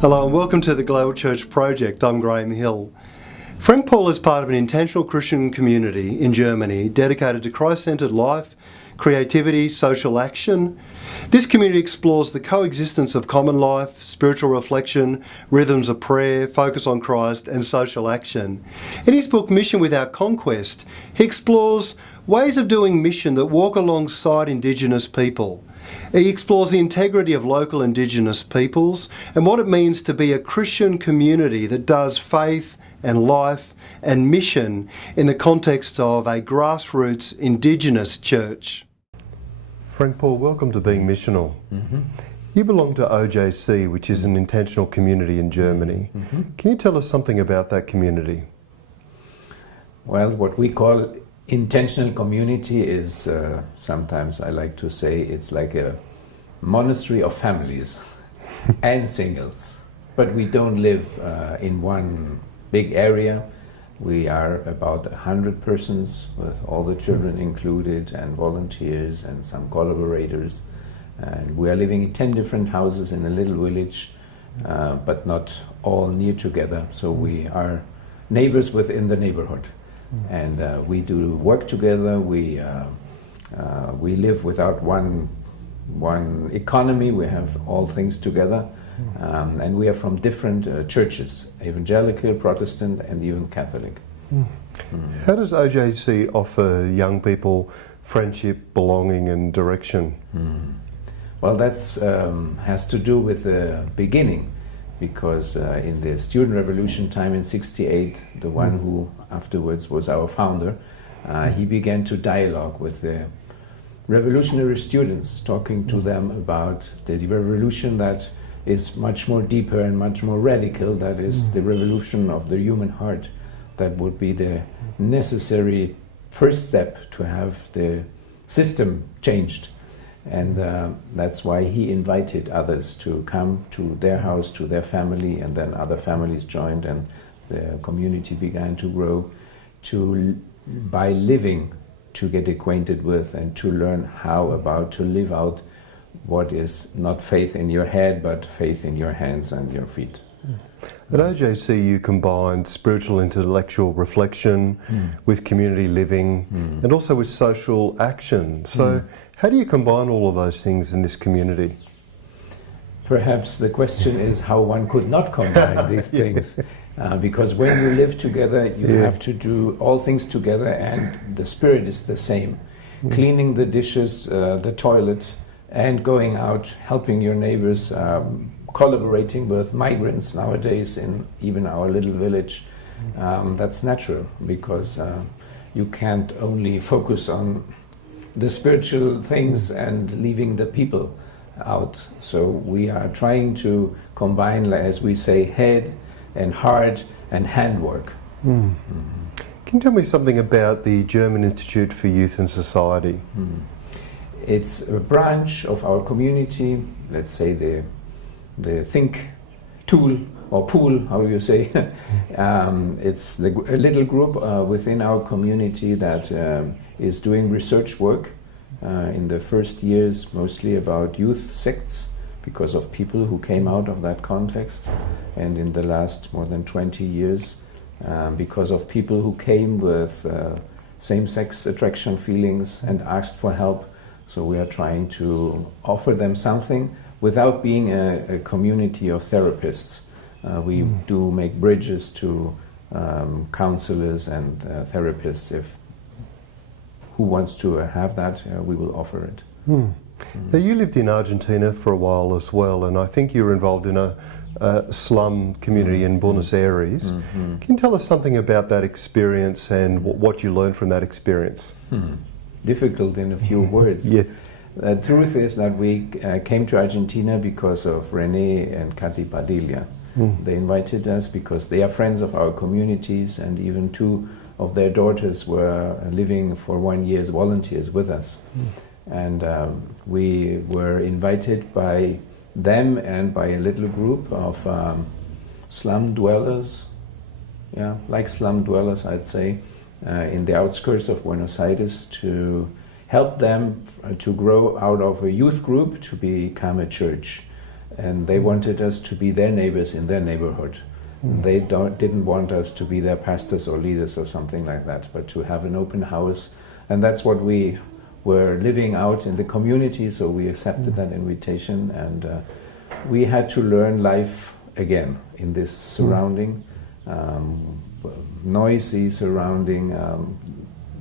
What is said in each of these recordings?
Hello and welcome to the Global Church Project. I'm Graham Hill. Frank Paul is part of an intentional Christian community in Germany dedicated to Christ-centered life, creativity, social action. This community explores the coexistence of common life, spiritual reflection, rhythms of prayer, focus on Christ and social action. In his book Without Conquest, he explores ways of doing mission that walk alongside indigenous people. He explores the integrity of local indigenous peoples and what it means to be a Christian community that does faith and life and mission in the context of a grassroots indigenous church. Frank Paul, welcome to Being Missional. You belong to OJC, which is an intentional community in Germany. Can you tell us something about that community? Well, what we call intentional community is, sometimes I like to say, it's like a monastery of families and singles. But we don't live in one big area. We are about 100 persons with all the children included and volunteers and some collaborators. And we are living in 10 different houses in a little village, but not all near together. So we are neighbors within the neighborhood. And we do work together. We live without one economy. We have all things together, and we are from different churches: evangelical, Protestant, and even Catholic. How does OJC offer young people friendship, belonging, and direction? Well, that's has to do with the beginning. Because in the student revolution time in '68, the one who afterwards was our founder, he began to dialogue with the revolutionary students, talking to them about the revolution that is much more deeper and much more radical, that is the revolution of the human heart, that would be the necessary first step to have the system changed. And that's why he invited others to come to their house, to their family, and then other families joined, and the community began to grow by living, to get acquainted with and to learn how about to live out what is not faith in your head, but faith in your hands and your feet. At OJC you combine spiritual intellectual reflection with community living and also with social action. So how do you combine all of those things in this community? Perhaps the question is how one could not combine these things. Because when you live together, you have to do all things together, and the spirit is the same. Cleaning the dishes, the toilet, and going out, helping your neighbors, collaborating with migrants nowadays in even our little village. That's natural, because you can't only focus on the spiritual things and leaving the people out. So we are trying to combine, as we say, head and heart and handwork. Can you tell me something about the German Institute for Youth and Society? It's a branch of our community, let's say the think tool or pool, how do you say? It's a little group within our community that is doing research work in the first years, mostly about youth sects, because of people who came out of that context, and in the last more than 20 years, because of people who came with same-sex attraction feelings and asked for help. So we are trying to offer them something without being a community of therapists. We do make bridges to counselors and therapists. If who wants to have that, we will offer it. Now, you lived in Argentina for a while as well, and I think you were involved in a slum community in Buenos Aires. Can you tell us something about that experience and what you learned from that experience? Difficult in a few words. The truth is that we came to Argentina because of René and Katy Padilla. They invited us because they are friends of our communities, and even two of their daughters were living for 1 year as volunteers with us. And we were invited by them and by a little group of slum dwellers, like slum dwellers, I'd say, in the outskirts of Buenos Aires, to help them to grow out of a youth group to become a church. and they wanted us to be their neighbors in their neighborhood. They didn't want us to be their pastors or leaders or something like that, but to have an open house. And that's what we were living out in the community, so we accepted that invitation, and we had to learn life again in this surrounding, noisy surrounding,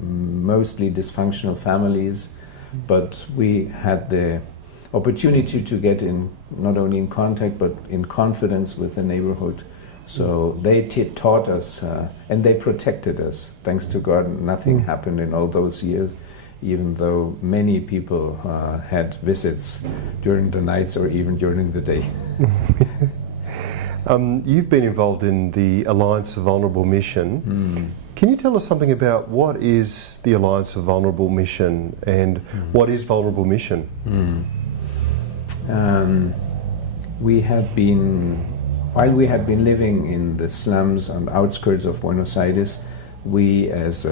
mostly dysfunctional families, but we had the opportunity to get in, not only in contact, but in confidence with the neighborhood. So they taught us, and they protected us. Thanks to God, nothing happened in all those years, even though many people had visits during the nights or even during the day. You've been involved in the Alliance of Vulnerable Mission. Can you tell us something about what is the Alliance of Vulnerable Mission and what is Vulnerable Mission? While we had been living in the slums on the outskirts of Buenos Aires, we, as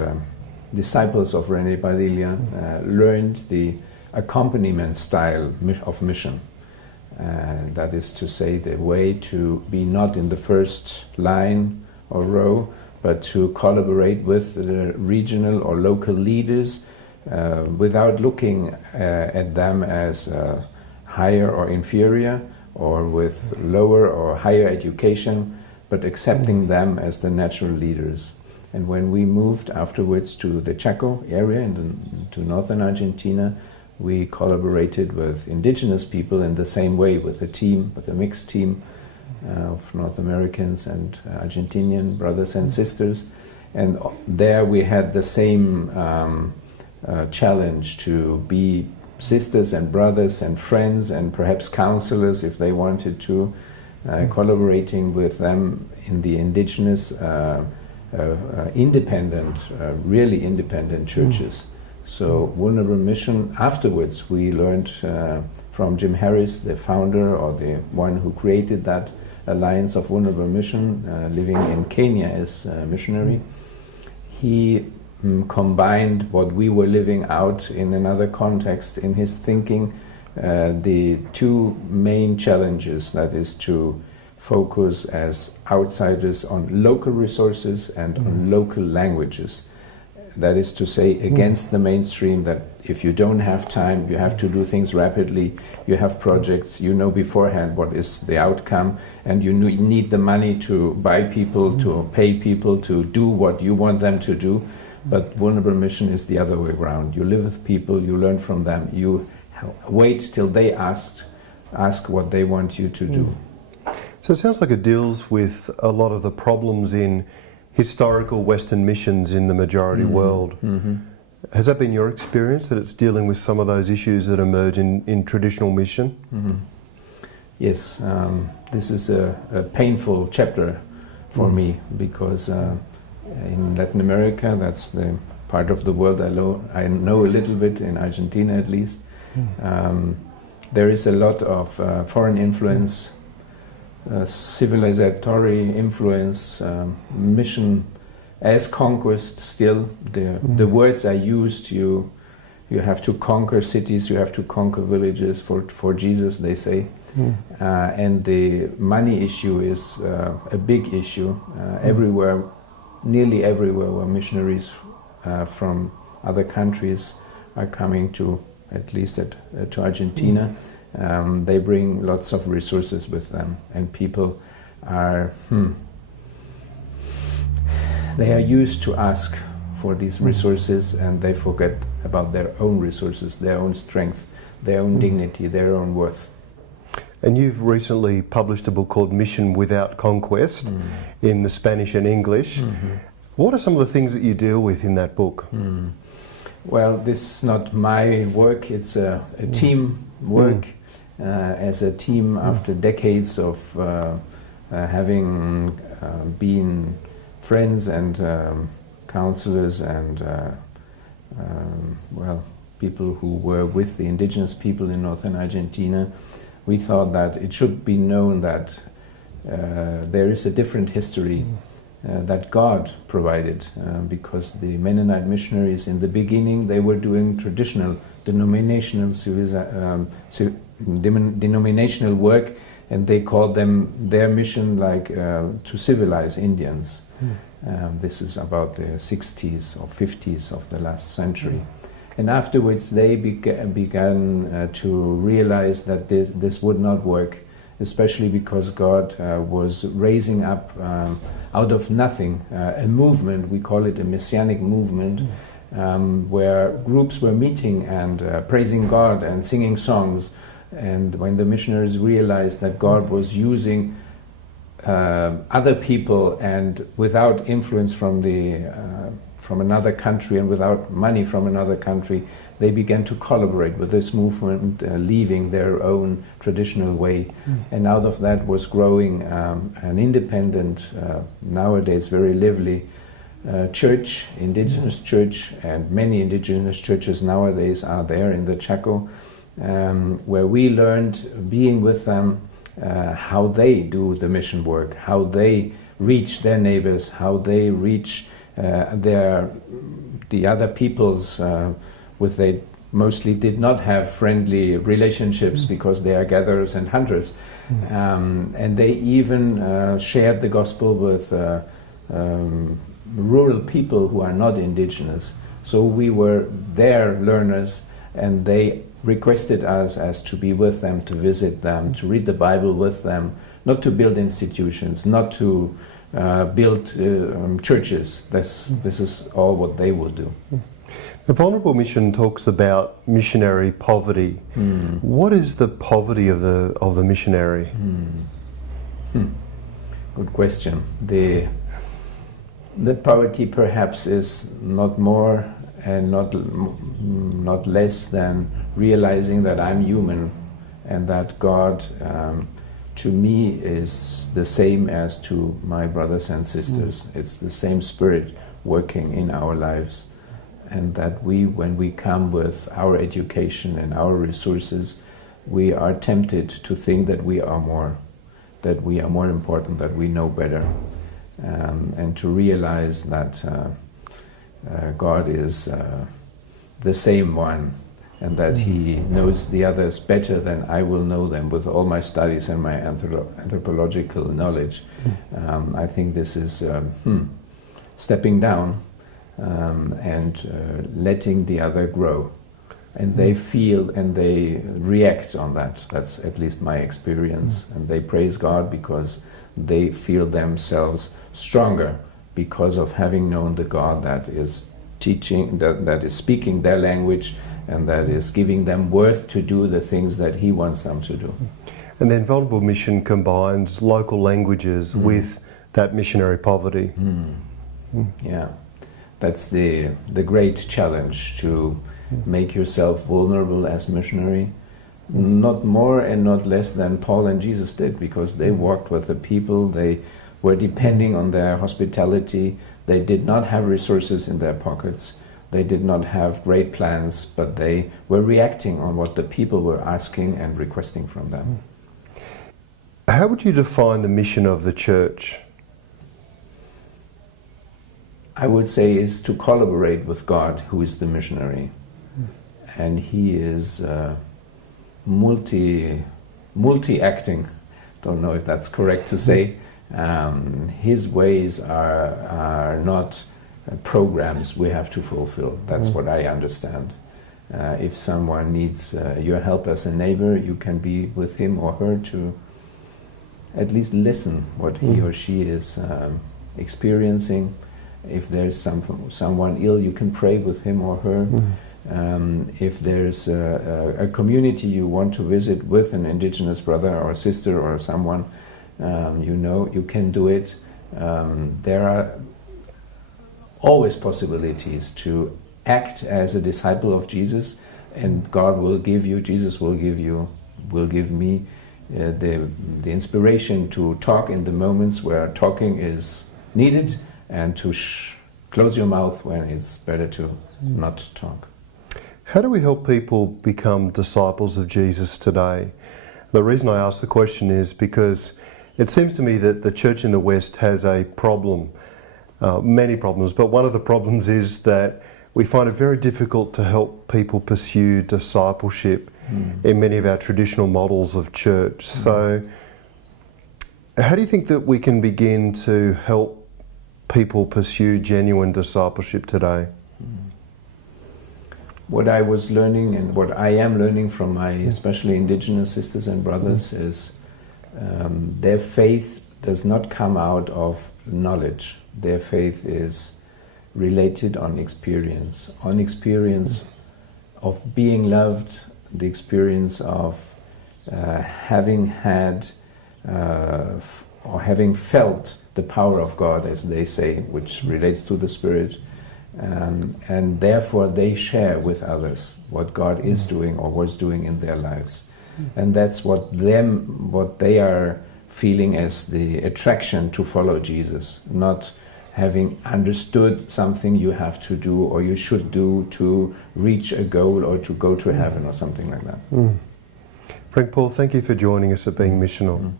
disciples of René Padilla, learned the accompaniment style of mission. That is to say, the way to be not in the first line or row, but to collaborate with the regional or local leaders without looking at them as higher or inferior, or with lower or higher education, but accepting them as the natural leaders. And when we moved afterwards to the Chaco area, to northern Argentina, we collaborated with indigenous people in the same way, with a mixed team of North Americans and Argentinian brothers and sisters. And there we had the same challenge to be sisters and brothers and friends and perhaps counselors if they wanted to, collaborating with them in the indigenous, really independent churches. So Vulnerable Mission, afterwards we learned from Jim Harris, the founder or the one who created that Alliance of Vulnerable Mission, living in Kenya as a missionary. He combined what we were living out in another context in his thinking, the two main challenges, that is to focus as outsiders on local resources and on local languages. That is to say, against the mainstream, that if you don't have time, you have to do things rapidly, you have projects, you know beforehand what is the outcome, and you need the money to buy people, to pay people, to do what you want them to do. But Vulnerable Mission is the other way around. You live with people, you learn from them, you wait till they ask what they want you to do. So it sounds like it deals with a lot of the problems in historical Western missions in the majority world. Has that been your experience, that it's dealing with some of those issues that emerge in traditional mission? Yes, this is a painful chapter for me, because in Latin America, that's the part of the world I know a little bit, in Argentina at least, there is a lot of foreign influence, civilizatory influence, mission as conquest still. The words are used, you have to conquer cities, you have to conquer villages for Jesus, they say. And the money issue is a big issue everywhere, nearly everywhere where missionaries from other countries are coming to, at least to Argentina. They bring lots of resources with them, and people are they are used to ask for these resources, and they forget about their own resources, their own strength, their own dignity, their own worth. And you've recently published a book called Without Conquest in the Spanish and English. What are some of the things that you deal with in that book? Well, this is not my work, it's a team work. As a team, after decades of having been friends and counselors and people who were with the indigenous people in northern Argentina, we thought that it should be known that there is a different history that God provided, because the Mennonite missionaries in the beginning, they were doing traditional denominational work. and they called them their mission like to civilize Indians. This is about the 60s or 50s of the last century. And afterwards they began to realize that this would not work, especially because God was raising up out of nothing a movement, we call it a messianic movement, where groups were meeting and praising God and singing songs. And when the missionaries realized that God was using other people and without influence from another country and without money from another country, they began to collaborate with this movement, leaving their own traditional way. And out of that was growing an independent, nowadays very lively church, indigenous church, and many indigenous churches nowadays are there in the Chaco, where we learned, being with them, how they do the mission work, how they reach their neighbors, how they reach the other peoples with they mostly did not have friendly relationships because they are gatherers and hunters, and they even shared the gospel with rural people who are not indigenous. So we were their learners, and they requested us as to be with them, to visit them, to read the Bible with them, not to build institutions, not to build churches. This is all what they will do. The Vulnerable Mission talks about missionary poverty. What is the poverty of the missionary? Good question. The poverty perhaps is not more and not less than realizing that I'm human and that God to me is the same as to my brothers and sisters. It's the same Spirit working in our lives, and that when we come with our education and our resources, we are tempted to think that we are more important, that we know better, and to realize that God is the same one, and that He knows the others better than I will know them with all my studies and my anthropological knowledge. I think this is stepping down and letting the other grow. And they feel and they react on that. That's at least my experience. And they praise God because they feel themselves stronger because of having known the God that is teaching, that is speaking their language, and that is giving them worth to do the things that He wants them to do. And then Vulnerable Mission combines local languages with that missionary poverty. Yeah, that's the great challenge, to make yourself vulnerable as missionary, not more and not less than Paul and Jesus did, because they walked with the people, they were depending on their hospitality, they did not have resources in their pockets, they did not have great plans, but they were reacting on what the people were asking and requesting from them. How would you define the mission of the church? I would say is to collaborate with God, who is the missionary. And He is multi-acting. Don't know if that's correct to say. His ways are not programs we have to fulfill. That's what I understand. If someone needs your help as a neighbor, you can be with him or her to at least listen what he or she is experiencing. If there's someone ill, you can pray with him or her. If there's a community you want to visit with an indigenous brother or sister or someone, you can do it. There are always possibilities to act as a disciple of Jesus, and God will give you, Jesus will give me the inspiration to talk in the moments where talking is needed, and to close your mouth when it's better to not talk. How do we help people become disciples of Jesus today? The reason I ask the question is because it seems to me that the church in the West has a problem, many problems, but one of the problems is that we find it very difficult to help people pursue discipleship in many of our traditional models of church. So How do you think that we can begin to help people pursue genuine discipleship today? What I was learning and what I am learning from my especially indigenous sisters and brothers is their faith does not come out of knowledge. Their faith is related on experience of being loved, the experience of having had or having felt the power of God, as they say, which relates to the Spirit, and therefore they share with others what God is doing or was doing in their lives. And that's what they are feeling as the attraction to follow Jesus, not having understood something you have to do or you should do to reach a goal or to go to heaven or something like that. Frank Paul, thank you for joining us at Being Missional.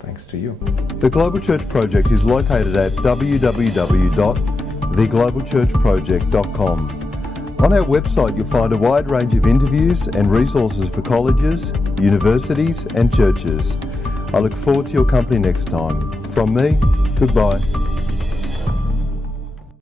Thanks to you. The Global Church Project is located at www.theglobalchurchproject.com. On our website you'll find a wide range of interviews and resources for colleges, universities and churches. I look forward to your company next time. From me, goodbye.